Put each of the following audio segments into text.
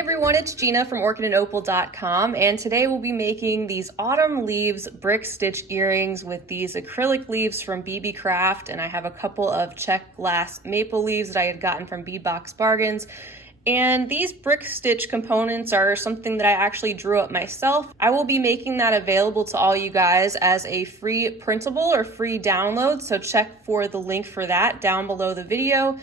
everyone, it's Gina from orchidandopal.com, and today we'll be making these autumn leaves brick stitch earrings with these acrylic leaves from Beebeecraft, and I have a couple of Czech glass maple leaves that I had gotten from Bead Box Bargains. And these brick stitch components are something that I actually drew up myself. I will be making that available to all you guys as a free printable or free download, so check for the link for that down below the video.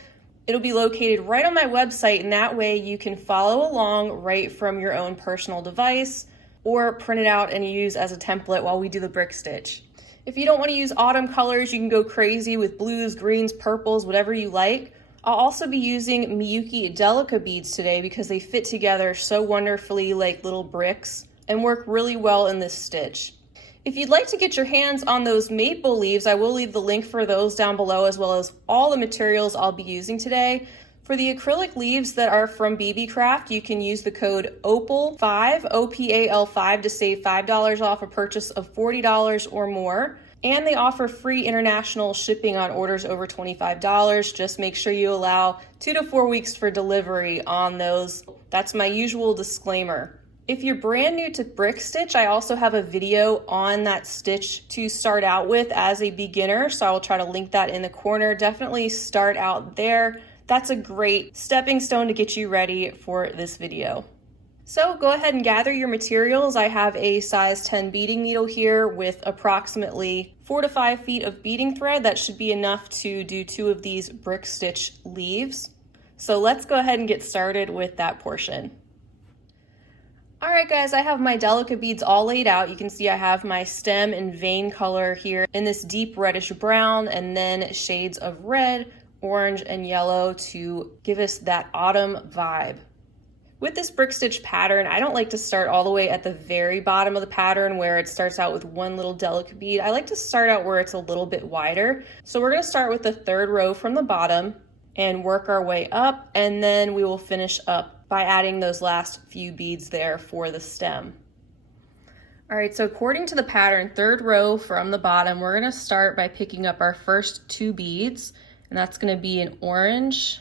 It'll be located right on my website, and that way you can follow along right from your own personal device or print it out and use as a template while we do the brick stitch. If you don't want to use autumn colors, you can go crazy with blues, greens, purples, whatever you like. I'll also be using Miyuki Delica Beads today because they fit together so wonderfully like little bricks and work really well in this stitch. If you'd like to get your hands on those maple leaves, I will leave the link for those down below, as well as all the materials I'll be using today. For the acrylic leaves that are from Beebeecraft, you can use the code OPAL5, OPAL5, to save $5 off a purchase of $40 or more. And they offer free international shipping on orders over $25. Just make sure you allow 2 to 4 weeks for delivery on those. That's my usual disclaimer. If you're brand new to brick stitch, I also have a video on that stitch to start out with as a beginner, so I will try to link that in the corner. Definitely start out there. That's a great stepping stone to get you ready for this video. So go ahead and gather your materials. I have a size 10 beading needle here with approximately 4 to 5 feet of beading thread. That should be enough to do 2 of these brick stitch leaves. So let's go ahead and get started with that portion. All right, guys, I have my Delica beads all laid out. You can see I have my stem and vein color here in this deep reddish brown, and then shades of red, orange, and yellow to give us that autumn vibe. With this brick stitch pattern, I don't like to start all the way at the very bottom of the pattern where it starts out with one little Delica bead. I like to start out where it's a little bit wider. So we're gonna start with the 3rd row from the bottom and work our way up, and then we will finish up by adding those last few beads there for the stem. All right, so according to the pattern, 3rd row from the bottom, we're gonna start by picking up our first 2 beads, and that's gonna be an orange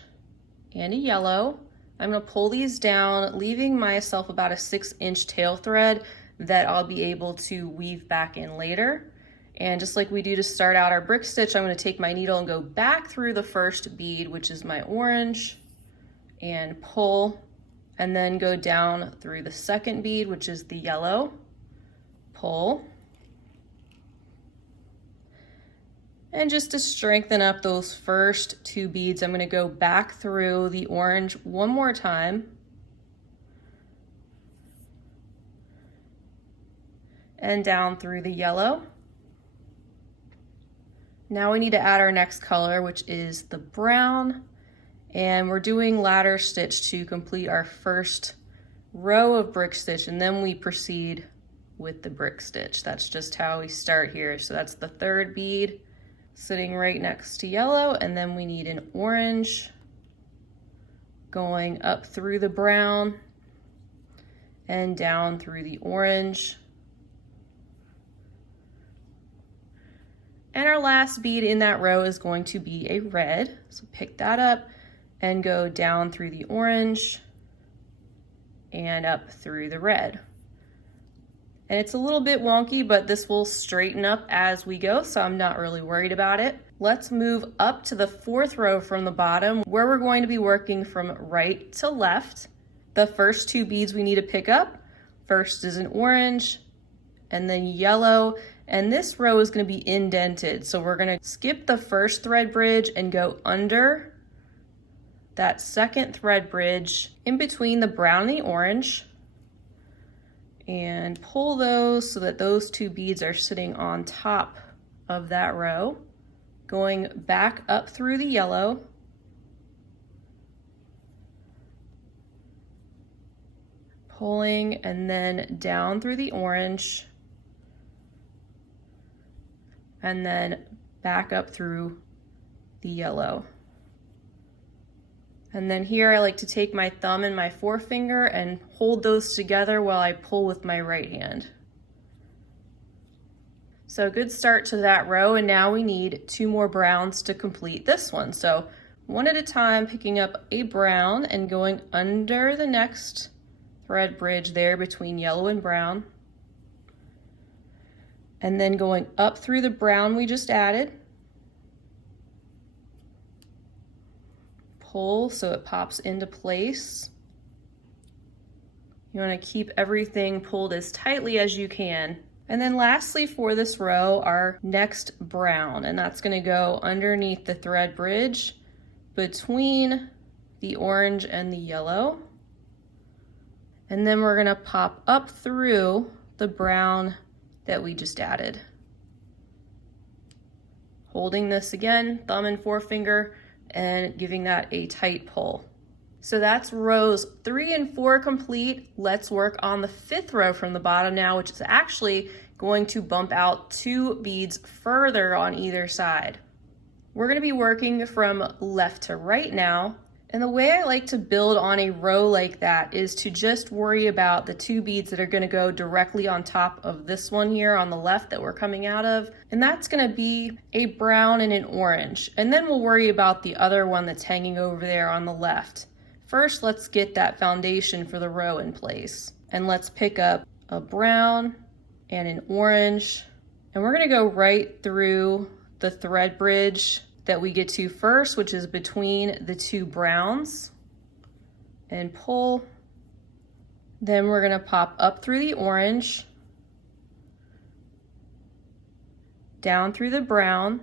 and a yellow. I'm gonna pull these down, leaving myself about a 6-inch tail thread that I'll be able to weave back in later. And just like we do to start out our brick stitch, I'm gonna take my needle and go back through the first bead, which is my orange, and pull, and then go down through the 2nd bead, which is the yellow, pull. And just to strengthen up those first 2 beads, I'm gonna go back through the orange one more time. And down through the yellow. Now we need to add our next color, which is the brown. And we're doing ladder stitch to complete our first row of brick stitch, and then we proceed with the brick stitch. That's just how we start here. So that's the 3rd bead sitting right next to yellow, and then we need an orange going up through the brown and down through the orange. And our last bead in that row is going to be a red. So pick that up and go down through the orange and up through the red. And it's a little bit wonky, but this will straighten up as we go, so I'm not really worried about it. Let's move up to the 4th row from the bottom, where we're going to be working from right to left. The first 2 beads we need to pick up. First is an orange, and then yellow, and this row is going to be indented. So we're going to skip the first thread bridge and go under that 2nd thread bridge in between the brown and the orange, and pull those so that those 2 beads are sitting on top of that row, going back up through the yellow, pulling, and then down through the orange, and then back up through the yellow. And then here I like to take my thumb and my forefinger and hold those together while I pull with my right hand. So good start to that row, and now we need 2 more browns to complete this one. So one at a time, picking up a brown and going under the next thread bridge there between yellow and brown. And then going up through the brown we just added. Pull so it pops into place. You want to keep everything pulled as tightly as you can. And then lastly for this row, our next brown, and that's going to go underneath the thread bridge between the orange and the yellow. And then we're going to pop up through the brown that we just added. Holding this again, thumb and forefinger, and giving that a tight pull. So that's rows 3 and 4 complete. Let's work on the 5th row from the bottom now, which is actually going to bump out 2 beads further on either side. We're going to be working from left to right now. And the way I like to build on a row like that is to just worry about the 2 beads that are going to go directly on top of this one here on the left that we're coming out of. And that's going to be a brown and an orange. And then we'll worry about the other one that's hanging over there on the left. First, let's get that foundation for the row in place. And let's pick up a brown and an orange. And we're going to go right through the thread bridge that we get to first, which is between the 2 browns, and pull. Then we're going to pop up through the orange, down through the brown,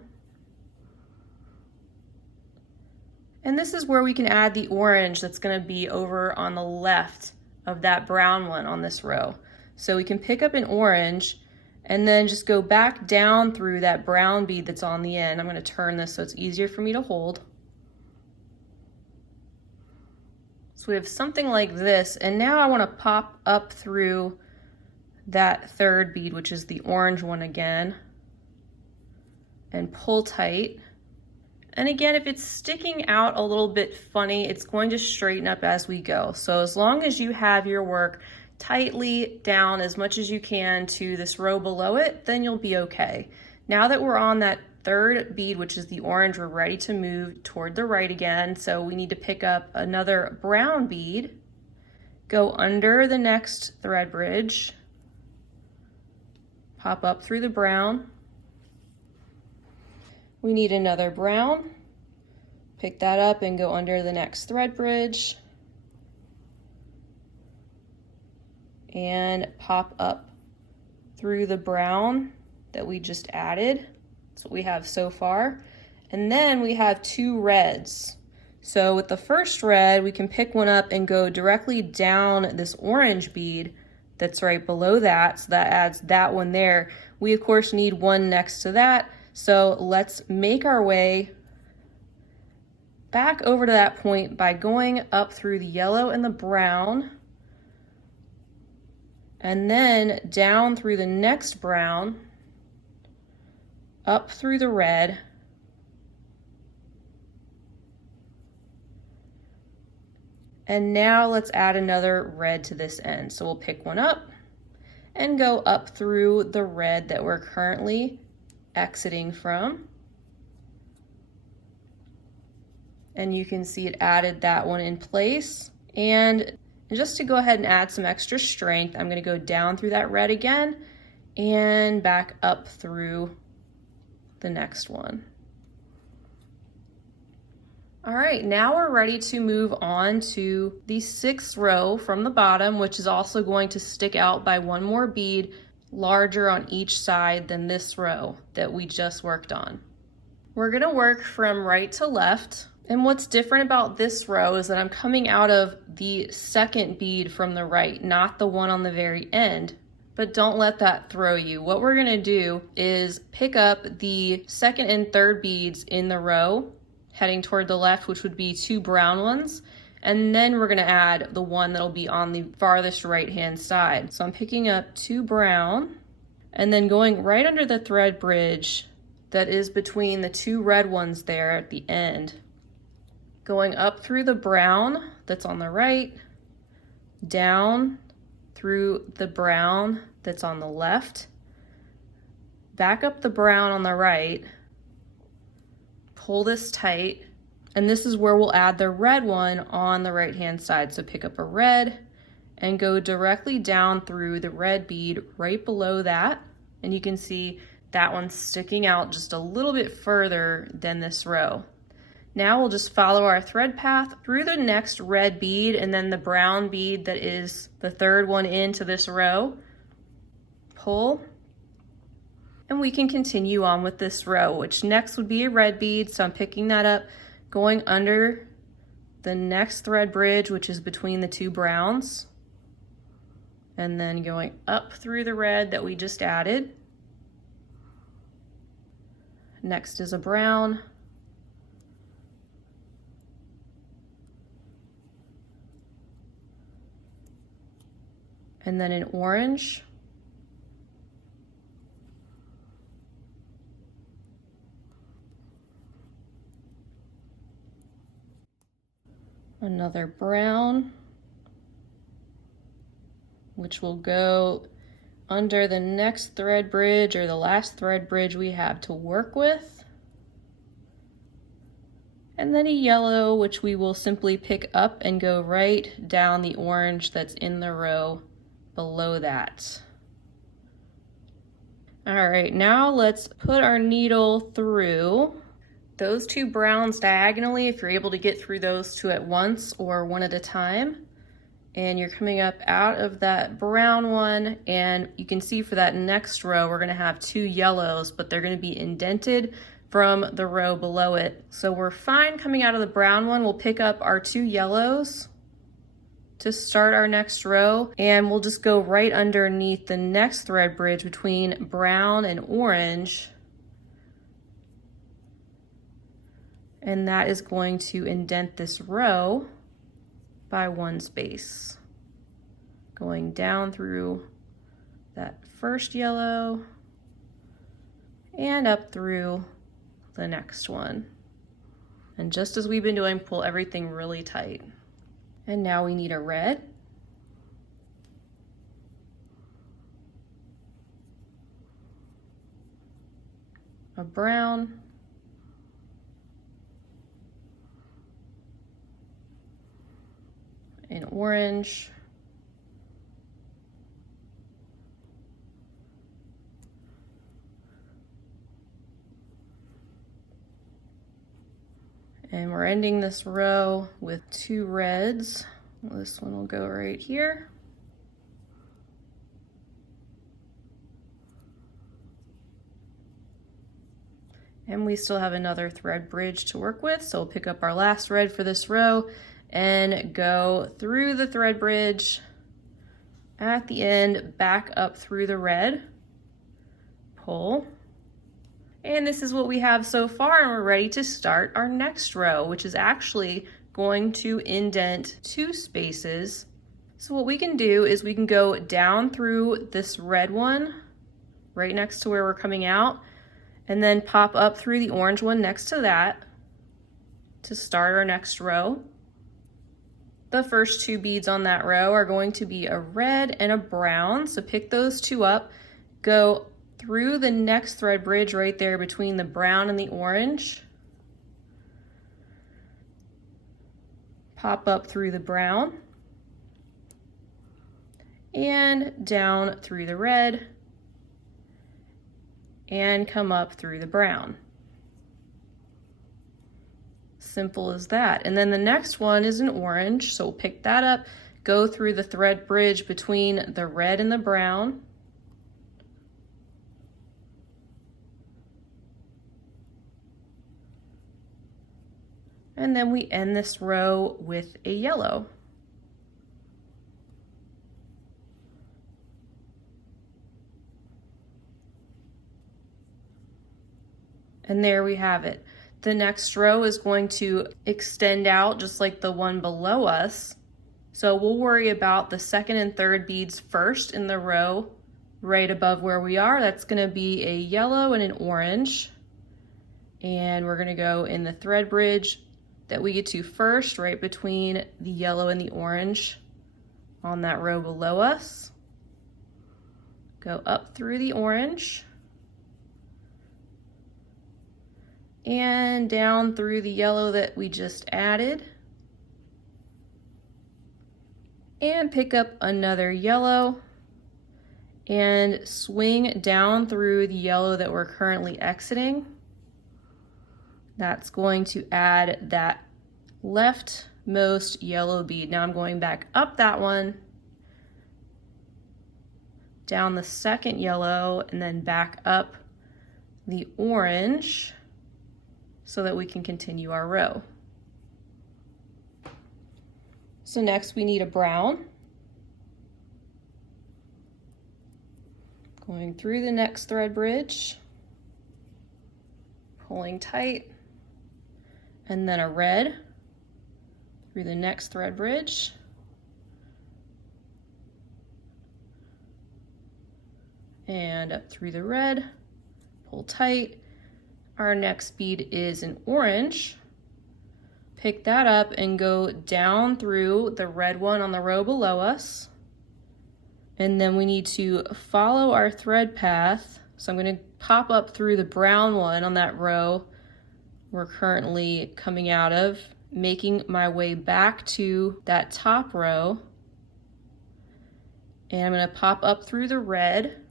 and this is where we can add the orange that's going to be over on the left of that brown one on this row. So we can pick up an orange and then just go back down through that brown bead that's on the end. I'm going to turn this so it's easier for me to hold. So we have something like this, and now I want to pop up through that 3rd bead, which is the orange one again, and pull tight. And again, if it's sticking out a little bit funny, it's going to straighten up as we go. So as long as you have your work tightly down as much as you can to this row below it, then you'll be okay. Now that we're on that 3rd bead, which is the orange, we're ready to move toward the right again. So we need to pick up another brown bead, go under the next thread bridge, pop up through the brown. We need another brown, pick that up and go under the next thread bridge, and pop up through the brown that we just added. That's what we have so far. And then we have 2 reds. So with the first red, we can pick one up and go directly down this orange bead that's right below that. So that adds that one there. We of course need one next to that. So let's make our way back over to that point by going up through the yellow and the brown, and then down through the next brown, up through the red, and now let's add another red to this end. So we'll pick one up and go up through the red that we're currently exiting from. And you can see it added that one in place. And just to go ahead and add some extra strength, I'm going to go down through that red again and back up through the next one. All right, now we're ready to move on to the 6th row from the bottom, which is also going to stick out by 1 more bead larger on each side than this row that we just worked on. We're going to work from right to left. And what's different about this row is that I'm coming out of the 2nd bead from the right, not the one on the very end. But don't let that throw you. What we're going to do is pick up the 2nd and 3rd beads in the row, heading toward the left, which would be 2 brown ones. And then we're going to add the one that'll be on the farthest right-hand side. So I'm picking up 2 brown and then going right under the thread bridge that is between the 2 red ones there at the end. Going up through the brown that's on the right, down through the brown that's on the left, back up the brown on the right, pull this tight, and this is where we'll add the red one on the right hand side. So pick up a red and go directly down through the red bead right below that. And you can see that one's sticking out just a little bit further than this row. Now we'll just follow our thread path through the next red bead and then the brown bead that is the third one into this row. Pull, and we can continue on with this row, which next would be a red bead. So I'm picking that up, going under the next thread bridge, which is between the two browns, and then going up through the red that we just added. Next is a brown. And then an orange. Another brown, which will go under the next thread bridge or the last thread bridge we have to work with. And then a yellow, which we will simply pick up and go right down the orange that's in the row below that. All right, now let's put our needle through those two browns diagonally, if you're able to get through those two at once or one at a time. And you're coming up out of that brown one, and you can see for that next row, we're gonna have two yellows, but they're gonna be indented from the row below it. So we're fine coming out of the brown one. We'll pick up our two yellows to start our next row, and we'll just go right underneath the next thread bridge between brown and orange. And that is going to indent this row by one space. Going down through that first yellow and up through the next one. And just as we've been doing, pull everything really tight. And now we need a red. A brown. An orange. And we're ending this row with two reds. This one will go right here. And we still have another thread bridge to work with, so we'll pick up our last red for this row and go through the thread bridge at the end, back up through the red, pull. And this is what we have so far, and we're ready to start our next row, which is actually going to indent two spaces. So what we can do is we can go down through this red one, right next to where we're coming out, and then pop up through the orange one next to that to start our next row. The first two beads on that row are going to be a red and a brown, so pick those two up, go through the next thread bridge right there between the brown and the orange, pop up through the brown, and down through the red, and come up through the brown. Simple as that. And then the next one is an orange, so we'll pick that up, go through the thread bridge between the red and the brown, and then we end this row with a yellow. And there we have it. The next row is going to extend out just like the one below us. So we'll worry about the second and third beads first in the row right above where we are. That's gonna be a yellow and an orange. And we're gonna go in the thread bridge that we get to first, right between the yellow and the orange on that row below us. Go up through the orange, and down through the yellow that we just added, and pick up another yellow and swing down through the yellow that we're currently exiting. That's going to add that leftmost yellow bead. Now I'm going back up that one, down the second yellow, and then back up the orange so that we can continue our row. So next we need a brown. Going through the next thread bridge, pulling tight, and then a red through the next thread bridge, and up through the red, pull tight. Our next bead is an orange. Pick that up and go down through the red one on the row below us. And then we need to follow our thread path. So I'm going to pop up through the brown one on that row we're currently coming out of, making my way back to that top row. And I'm going to pop up through the red,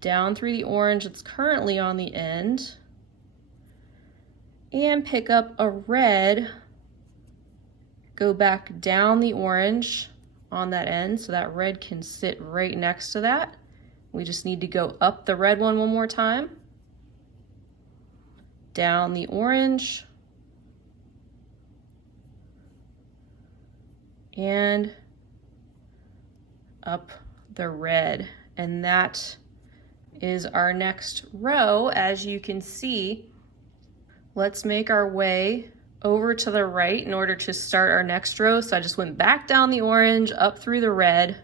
down through the orange that's currently on the end, and pick up a red, go back down the orange on that end so that red can sit right next to that. We just need to go up the red one more time, down the orange, and up the red. And that is our next row. As you can see, let's make our way over to the right in order to start our next row. So I just went back down the orange, up through the red,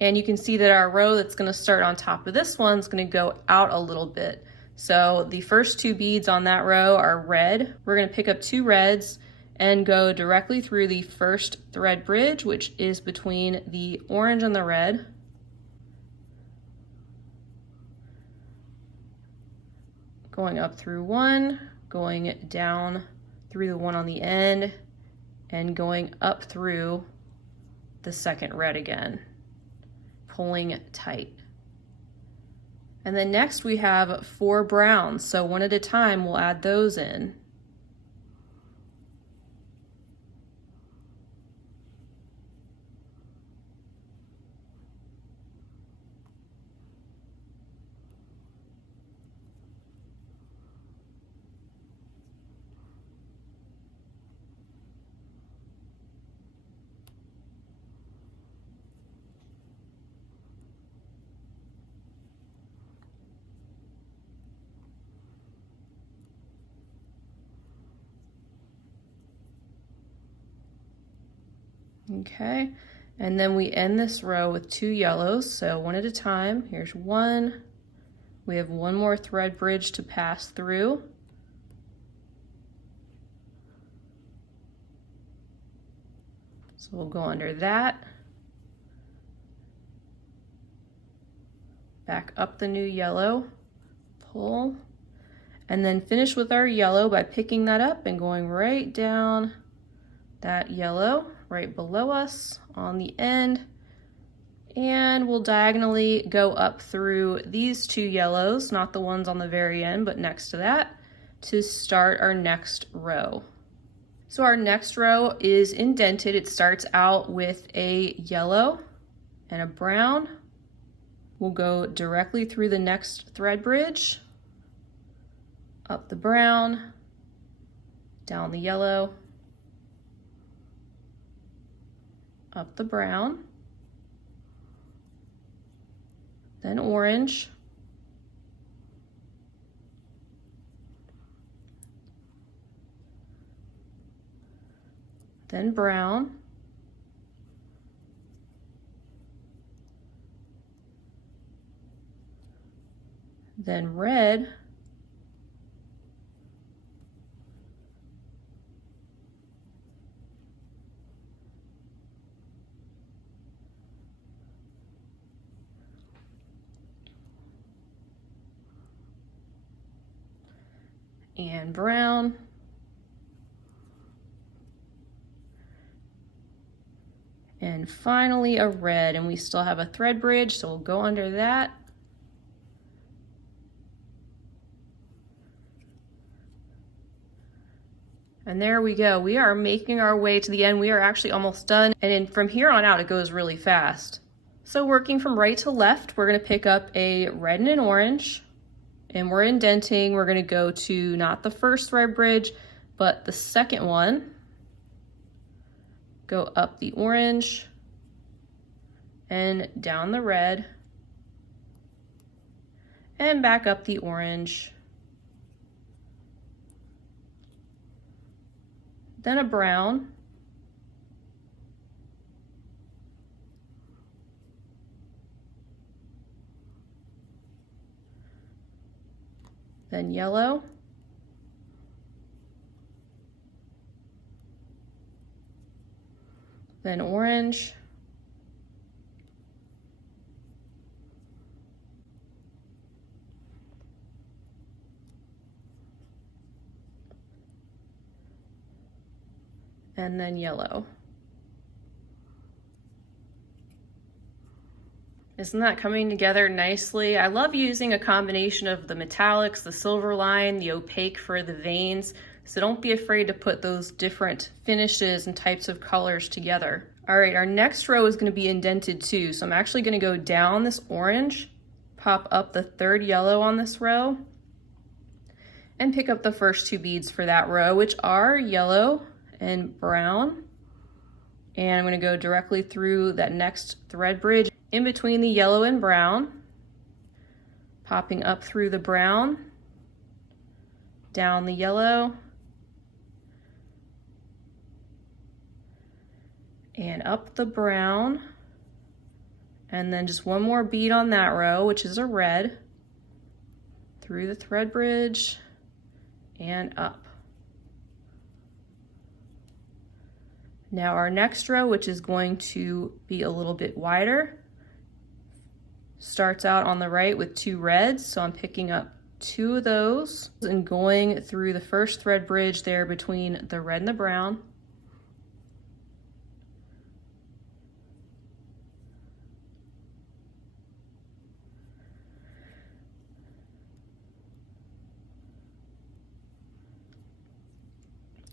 and you can see that our row that's going to start on top of this one is going to go out a little bit. So the first two beads on that row are red. We're going to pick up two reds and go directly through the first thread bridge, which is between the orange and the red. Going up through one, going down through the one on the end, and going up through the second red again, pulling tight. And then next we have 4 browns, so one at a time we'll add those in. Okay, and then we end this row with 2 yellows, so one at a time. Here's one. We have one more thread bridge to pass through. So we'll go under that, back up the new yellow, pull, and then finish with our yellow by picking that up and going right down that yellow right below us on the end, and we'll diagonally go up through these 2 yellows, not the ones on the very end, but next to that, to start our next row. So our next row is indented. It starts out with a yellow and a brown. We'll go directly through the next thread bridge, up the brown, down the yellow, up the brown, then orange, then brown, then red, and brown, and And finally a red, and we still have a thread bridge, so we'll go under that. And there we go. We are making our way to the end. We are actually almost done. And then from here on out, it goes really fast. So working from right to left, we're gonna pick up a red and an orange, and we're indenting. We're gonna go to not the first thread bridge, but the second one. Go up the orange and down the red and back up the orange. Then a brown. Then yellow. Then orange. And then yellow. Isn't that coming together nicely? I love using a combination of the metallics, the silver line, the opaque for the veins. So don't be afraid to put those different finishes and types of colors together. All right, our next row is going to be indented too. So I'm actually going to go down this orange, pop up the third yellow on this row, and pick up the first two beads for that row, which are yellow and brown. And I'm going to go directly through that next thread bridge in between the yellow and brown, popping up through the brown, down the yellow, and up the brown, and then just one more bead on that row, which is a red, through the thread bridge and up. Now our next row, which is going to be a little bit wider, starts out on the right with two reds, so I'm picking up two of those and going through the first thread bridge there between the red and the brown.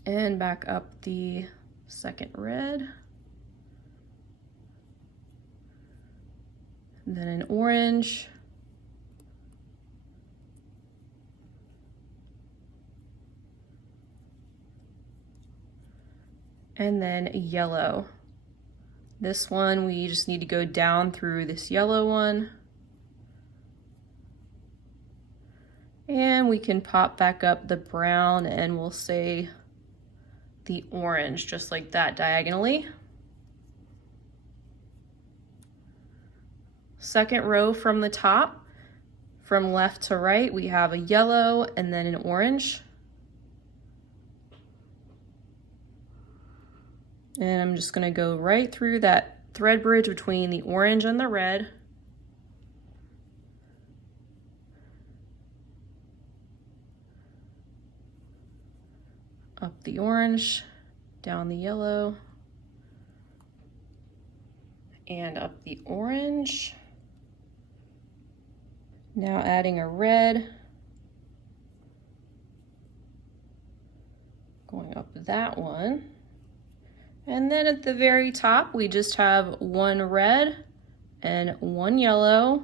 And back up the second red. Then an orange. And then a yellow. This one, we just need to go down through this yellow one. And we can pop back up the brown and we'll say the orange, just like that diagonally. Second row from the top, from left to right, we have a yellow and then an orange. And I'm just gonna go right through that thread bridge between the orange and the red. Up the orange, down the yellow, and up the orange. Now adding a red, going up that one. And then at the very top, we just have one red and one yellow.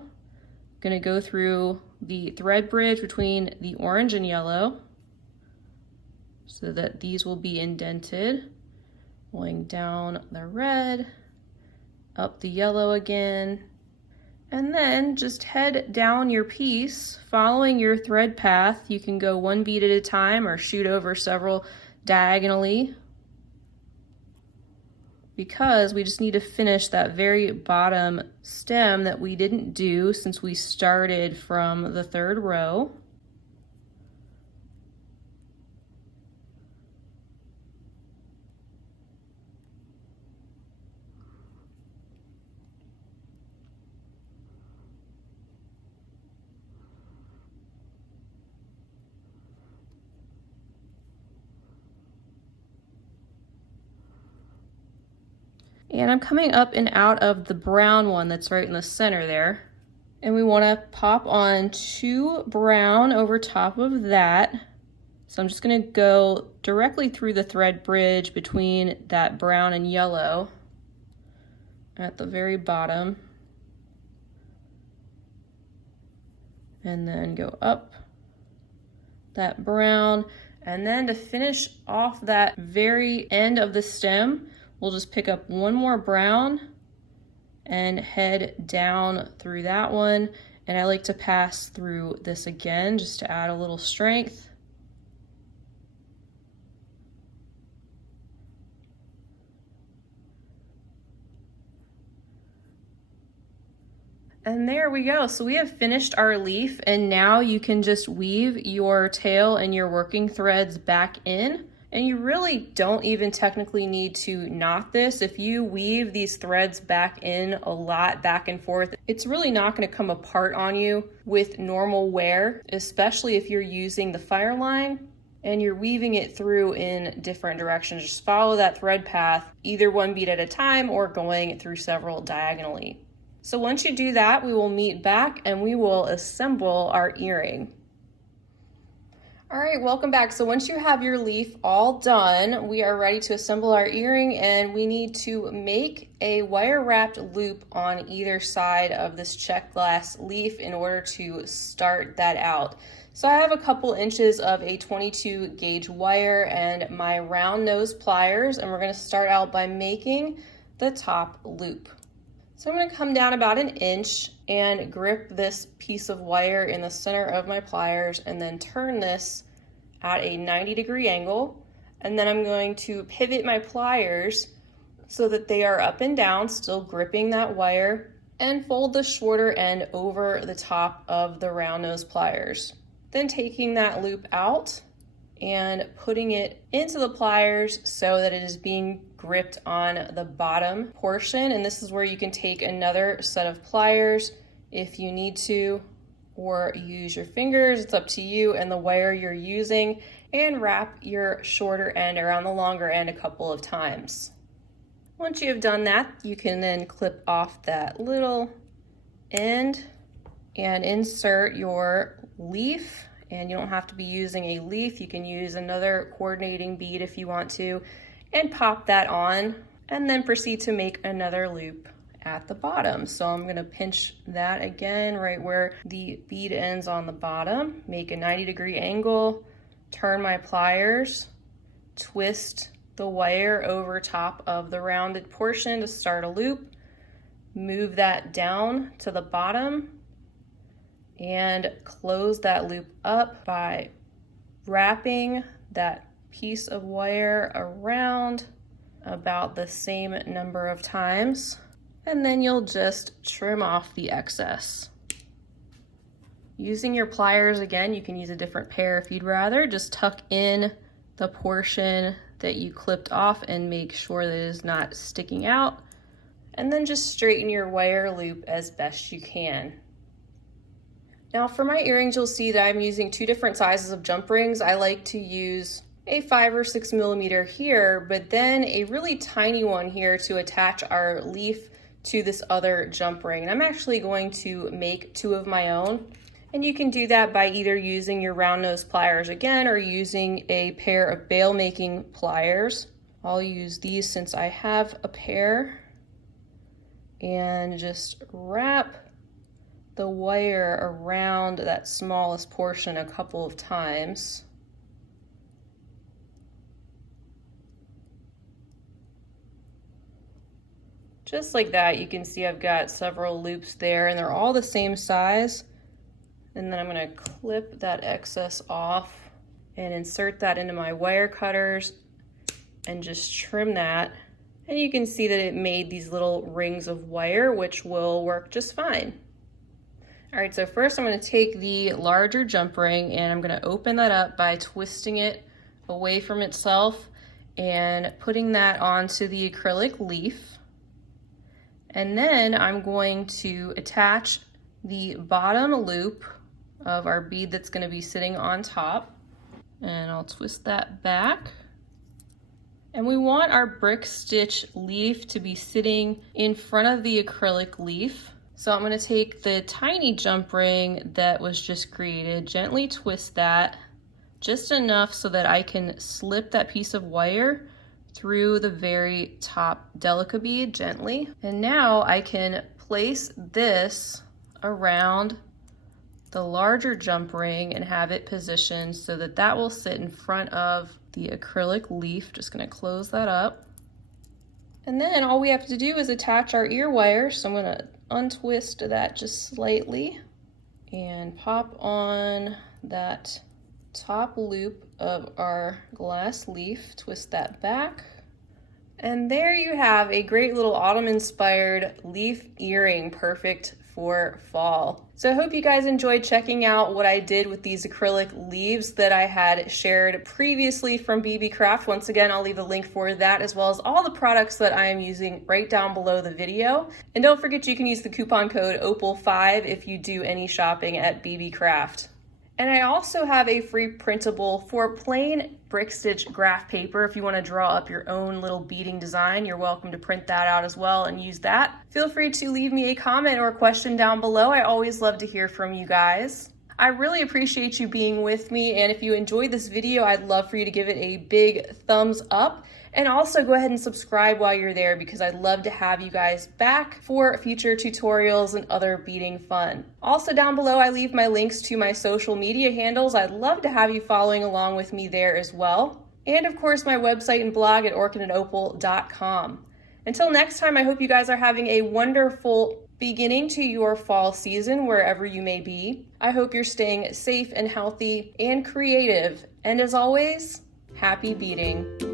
Gonna go through the thread bridge between the orange and yellow so that these will be indented. Going down the red, up the yellow again, and then just head down your piece, following your thread path. You can go one bead at a time or shoot over several diagonally, because we just need to finish that very bottom stem that we didn't do since we started from the third row. And I'm coming up and out of the brown one that's right in the center there. And we want to pop on 2 brown over top of that. So I'm just going to go directly through the thread bridge between that brown and yellow at the very bottom. And then go up that brown. And then to finish off that very end of the stem, we'll just pick up 1 more brown and head down through that one. And I like to pass through this again just to add a little strength. And there we go. So we have finished our leaf, and now you can just weave your tail and your working threads back in. And you really don't even technically need to knot this. If you weave these threads back in a lot, back and forth, it's really not going to come apart on you with normal wear, especially if you're using the Fireline and you're weaving it through in different directions. Just follow that thread path, either 1 bead at a time or going through several diagonally. So once you do that, we will meet back and we will assemble our earring. All right, welcome back. So once you have your leaf all done, we are ready to assemble our earring, and we need to make a wire wrapped loop on either side of this Czech glass leaf in order to start that out. So I have a couple inches of a 22 gauge wire and my round nose pliers, and we're going to start out by making the top loop. So I'm going to come down about 1 inch and grip this piece of wire in the center of my pliers and then turn this at a 90-degree angle. And then I'm going to pivot my pliers so that they are up and down, still gripping that wire, and fold the shorter end over the top of the round nose pliers. Then taking that loop out and putting it into the pliers so that it is being gripped on the bottom portion. And this is where you can take another set of pliers if you need to, or use your fingers. It's up to you and the wire you're using, and wrap your shorter end around the longer end a couple of times. Once you have done that, you can then clip off that little end and insert your leaf. And you don't have to be using a leaf, you can use another coordinating bead if you want to, and pop that on, and then proceed to make another loop at the bottom. So I'm going to pinch that again right where the bead ends on the bottom, make a 90-degree angle, turn my pliers, twist the wire over top of the rounded portion to start a loop, move that down to the bottom, and close that loop up by wrapping that piece of wire around about the same number of times, and then you'll just trim off the excess. Using your pliers, again, you can use a different pair if you'd rather. Just tuck in the portion that you clipped off and make sure that it is not sticking out, and then just straighten your wire loop as best you can. Now for my earrings, you'll see that I'm using 2 different sizes of jump rings. I like to use a 5 or 6 millimeter here, but then a really tiny one here to attach our leaf to this other jump ring. And I'm actually going to make 2 of my own. And you can do that by either using your round nose pliers again, or using a pair of bail making pliers. I'll use these since I have a pair, and just wrap the wire around that smallest portion a couple of times. Just like that. You can see I've got several loops there, and they're all the same size. And then I'm going to clip that excess off and insert that into my wire cutters and just trim that. And you can see that it made these little rings of wire, which will work just fine. All right, so first I'm going to take the larger jump ring and I'm going to open that up by twisting it away from itself and putting that onto the acrylic leaf. And then I'm going to attach the bottom loop of our bead that's going to be sitting on top, and I'll twist that back And we want our brick stitch leaf to be sitting in front of the acrylic leaf. So I'm going to take the tiny jump ring that was just created, gently twist that just enough so that I can slip that piece of wire through the very top Delica bead gently. And now I can place this around the larger jump ring and have it positioned so that that will sit in front of the acrylic leaf. Just going to close that up. And then all we have to do is attach our ear wire. So I'm going to untwist that just slightly and pop on that top loop of our glass leaf, twist that back. And there you have a great little autumn inspired leaf earring, perfect for fall. So I hope you guys enjoyed checking out what I did with these acrylic leaves that I had shared previously from Beebeecraft. Once again, I'll leave a link for that as well as all the products that I am using right down below the video. And don't forget you can use the coupon code OPAL5 if you do any shopping at Beebeecraft. And I also have a free printable for plain brick stitch graph paper. If you want to draw up your own little beading design, you're welcome to print that out as well and use that. Feel free to leave me a comment or a question down below. I always love to hear from you guys. I really appreciate you being with me, and if you enjoyed this video, I'd love for you to give it a big thumbs up. And also go ahead and subscribe while you're there because I'd love to have you guys back for future tutorials and other beading fun. Also down below, I leave my links to my social media handles. I'd love to have you following along with me there as well. And of course, my website and blog at orchidandopal.com. Until next time, I hope you guys are having a wonderful beginning to your fall season wherever you may be. I hope you're staying safe and healthy and creative. And as always, happy beading.